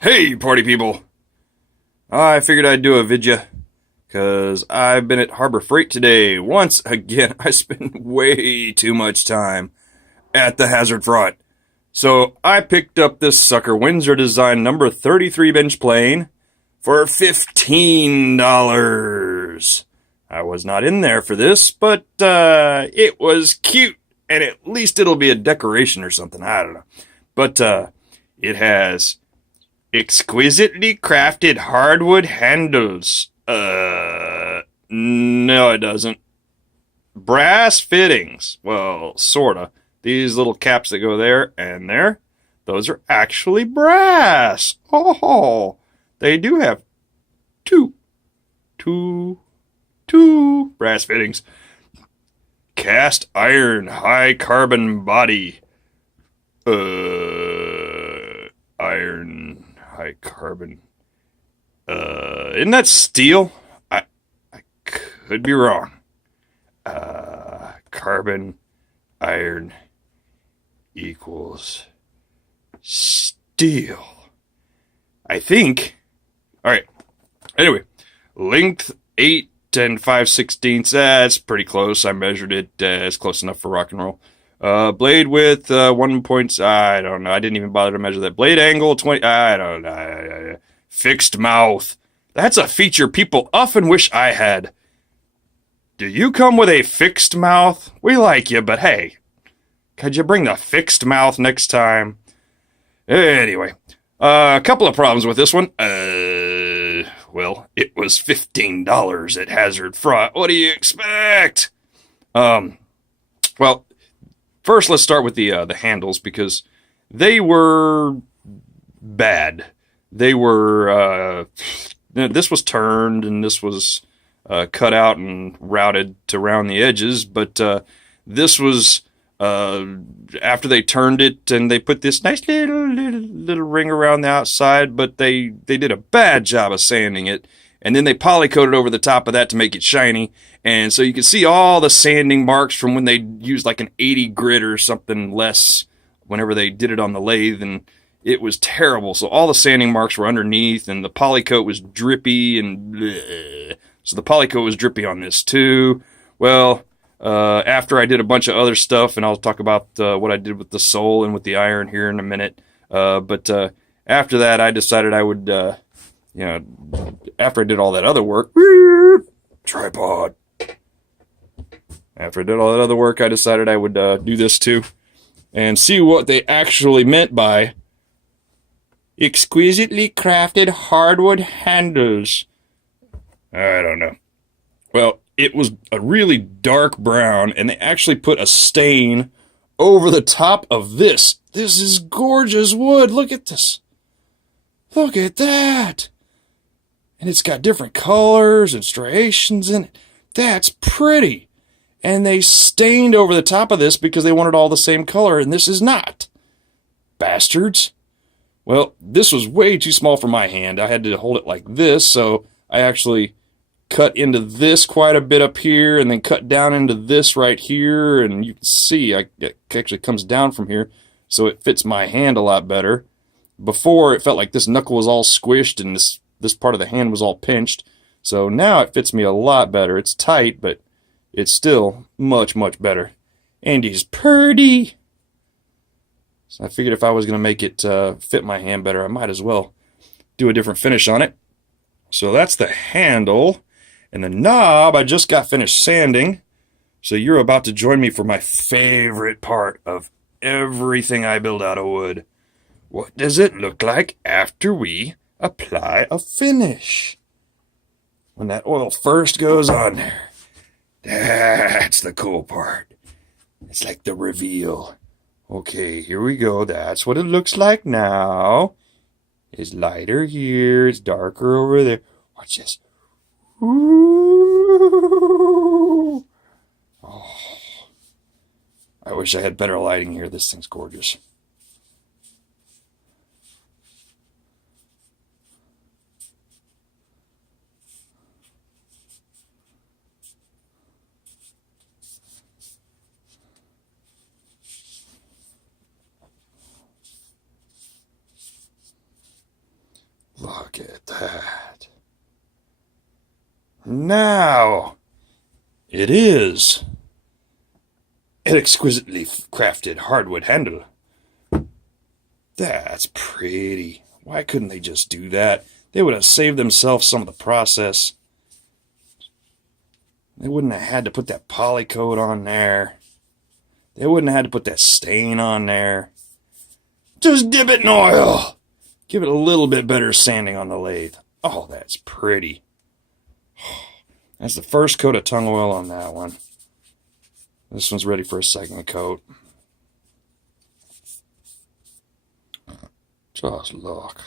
Hey, party people! I figured I'd do a vidya, because I've been at Harbor Freight today. Once again, I spent way too much time at the hazard front. So I picked up this sucker Windsor design number 33 bench plane for $15. I was not in there for this, but it was cute, and at least it'll be a decoration or something. I don't know. But it has exquisitely crafted hardwood handles. No, it doesn't. Brass fittings. Well, sorta. These little caps that go there and there, those are actually brass. Oh, they do have two, two, two brass fittings. Cast iron high carbon body. Iron high carbon. Isn't that steel? I could be wrong. Carbon, iron equals steel. I think. All right. Anyway, length 8 and 5/16. That's pretty close. I measured it. It's close enough for rock and roll. Blade width 1 point. I don't know. I didn't even bother to measure that. Blade angle 20. I don't know. Fixed mouth. That's a feature people often wish I had. Do you come with a fixed mouth? We like you, but hey, could you bring the fixed mouth next time? Anyway, a couple of problems with this one. Well, it was $15 at Hazard Front. What do you expect? Well, first let's start with the handles because they were bad. They were this was turned and this was cut out and routed to round the edges, but this was after they turned it and they put this nice little ring around the outside, but they did a bad job of sanding it, and then they poly coated over the top of that to make it shiny, and so you can see all the sanding marks from when they used like an 80 grit or something less whenever they did it on the lathe, and it was terrible. So all the sanding marks were underneath, and the poly coat was drippy, and bleh. So the poly coat was drippy on this too. Well, after I did a bunch of other stuff, and I'll talk about what I did with the sole and with the iron here in a minute. But after that, I decided I would, after I did all that other work, tripod. After I did all that other work, I decided I would do this too and see what they actually meant by exquisitely crafted hardwood handles. I don't know. Well, it was a really dark brown, and they actually put a stain over the top of this. This is gorgeous wood. Look at this. Look at that. And it's got different colors and striations in it. That's pretty. And they stained over the top of this because they wanted all the same color, and this is not. Bastards. Well, this was way too small for my hand. I had to hold it like this, so I actually cut into this quite a bit up here and then cut down into this right here, and you can see it actually comes down from here, so it fits my hand a lot better. Before, it felt like this knuckle was all squished and this part of the hand was all pinched, so now it fits me a lot better. It's tight, but it's still much, much better. And he's pretty. So I figured if I was going to make it fit my hand better, I might as well do a different finish on it. So that's the handle. And the knob, I just got finished sanding. So you're about to join me for my favorite part of everything I build out of wood. What does it look like after we apply a finish? When that oil first goes on there. That's the cool part. It's like the reveal. Okay, here we go. That's what it looks like now. It's lighter here. It's darker over there. Watch this. Ooh. Oh. I wish I had better lighting here. This thing's gorgeous. Look at that. Now, it is an exquisitely crafted hardwood handle. That's pretty. Why couldn't they just do that? They would have saved themselves some of the process. They wouldn't have had to put that poly coat on there. They wouldn't have had to put that stain on there. Just dip it in oil. Give it a little bit better sanding on the lathe. Oh, that's pretty. That's the first coat of tung oil on that one. This one's ready for a second coat. Just look.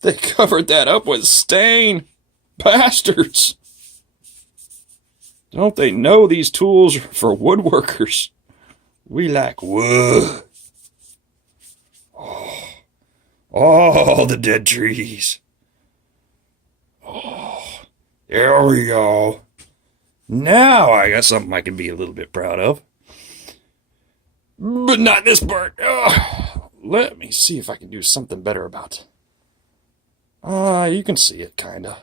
They covered that up with stain. Bastards. Don't they know these tools are for woodworkers? We like wood. Oh, the dead trees. Oh, there we go. Now I got something I can be a little bit proud of. But not this part. Oh, let me see if I can do something better about it. You can see it, kinda.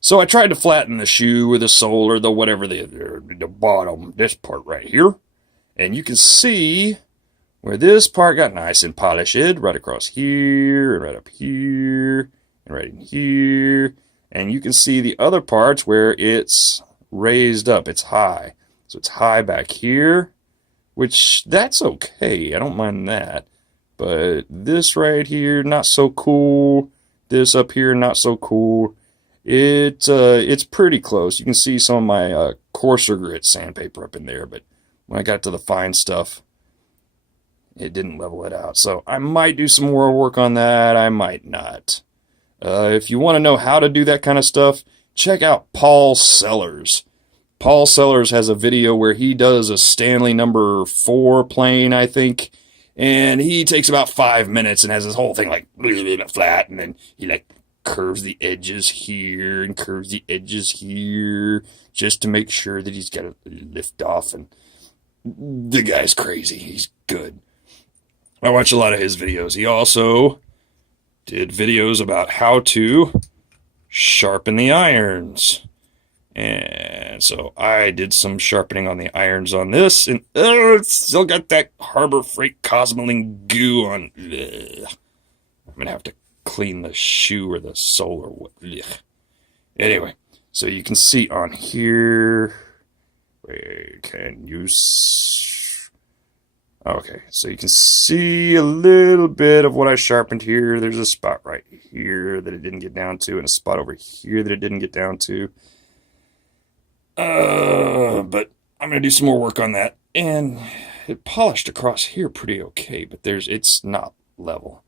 So I tried to flatten the shoe or the sole or the whatever, the bottom, this part right here. And you can see where this part got nice and polished, right across here, and right up here, and right in here. And you can see the other parts where it's raised up, it's high. So it's high back here, which that's okay, I don't mind that. But this right here, not so cool. This up here, not so cool. It's pretty close. You can see some of my coarser grit sandpaper up in there, but when I got to the fine stuff, it didn't level it out. So I might do some more work on that. I might not. If you want to know how to do that kind of stuff, check out Paul Sellers. Paul Sellers has a video where he does a Stanley number 4 plane, I think. And he takes about 5 minutes and has this whole thing like flat. And then he like curves the edges here and curves the edges here just to make sure that he's got to lift off. And the guy's crazy. He's good. I watch a lot of his videos. He also did videos about how to sharpen the irons. And so I did some sharpening on the irons on this, and it's still got that Harbor Freight Cosmoline goo on. Ugh. I'm going to have to clean the shoe or the sole or what. Ugh. Anyway, so you can see on here. Wait, can you okay, so you can see a little bit of what I sharpened here. There's a spot right here that it didn't get down to, and a spot over here that it didn't get down to. But I'm going to do some more work on that. And it polished across here pretty okay, but it's not level.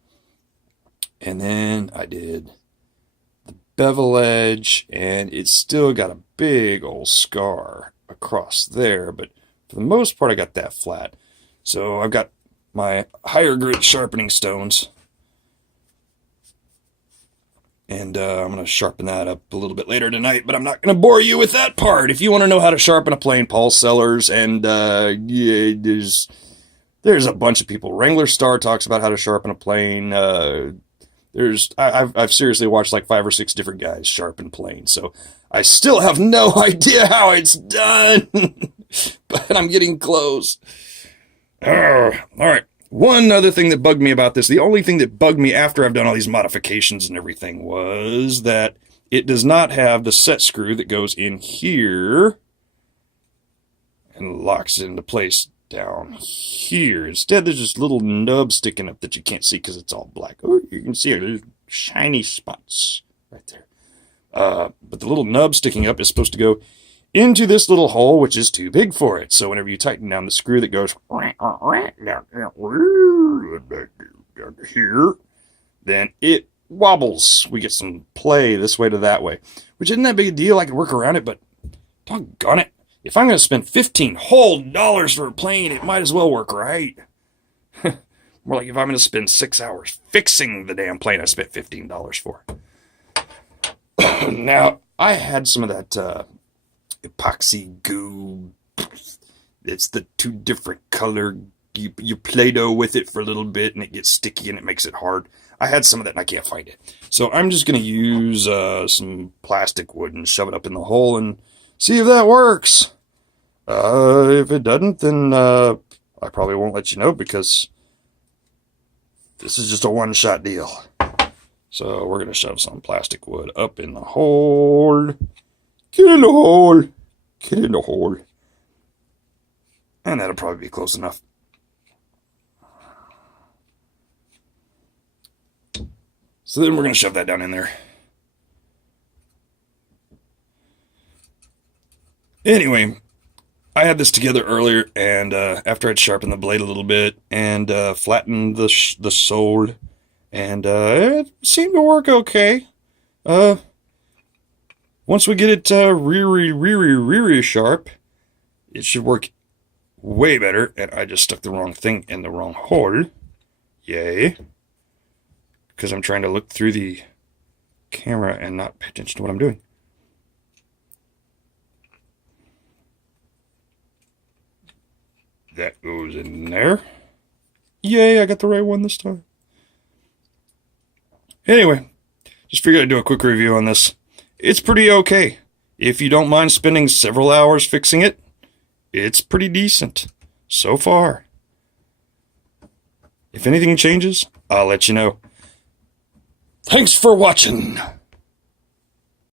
And then I did the bevel edge, and it's still got a big old scar across there, but for the most part I got that flat. So I've got my higher grit sharpening stones, and I'm going to sharpen that up a little bit later tonight, but I'm not going to bore you with that part. If you want to know how to sharpen a plane, Paul Sellers, and yeah, there's a bunch of people. Wrangler Star talks about how to sharpen a plane. I've seriously watched like 5 or 6 different guys sharpen planes, so I still have no idea how it's done, but I'm getting close. All right. One other thing that bugged me about this, the only thing that bugged me after I've done all these modifications and everything, was that it does not have the set screw that goes in here and locks it into place down here. Instead, there's this little nub sticking up that you can't see because it's all black. Oh, you can see it. There's shiny spots right there. But the little nub sticking up is supposed to go into this little hole, which is too big for it. So whenever you tighten down the screw that goes down here, then it wobbles. We get some play this way to that way, which isn't that big a deal. I can work around it, but doggone it. If I'm going to spend $15 whole for a plane, it might as well work right. More like if I'm going to spend 6 hours fixing the damn plane I spent $15 for. Now, I had some of that epoxy goo. It's the 2 different color you Play-Doh with it for a little bit and it gets sticky and it makes it hard. I had some of that and I can't find it. So I'm just going to use some plastic wood and shove it up in the hole and see if that works. If it doesn't, then I probably won't let you know because this is just a one-shot deal. So we're going to shove some plastic wood up in the hole. Get in the hole. Get in the hole. And that'll probably be close enough. So then we're going to shove that down in there. Anyway, I had this together earlier, and after I'd sharpened the blade a little bit and flattened the sole, and it seemed to work okay. Once we get it really sharp, it should work way better. And I just stuck the wrong thing in the wrong hole. Yay. Because I'm trying to look through the camera and not pay attention to what I'm doing. That goes in there. Yay, I got the right one this time. Anyway, just figured I'd do a quick review on this. It's pretty okay. If you don't mind spending several hours fixing it, it's pretty decent so far. If anything changes, I'll let you know. Thanks for watching.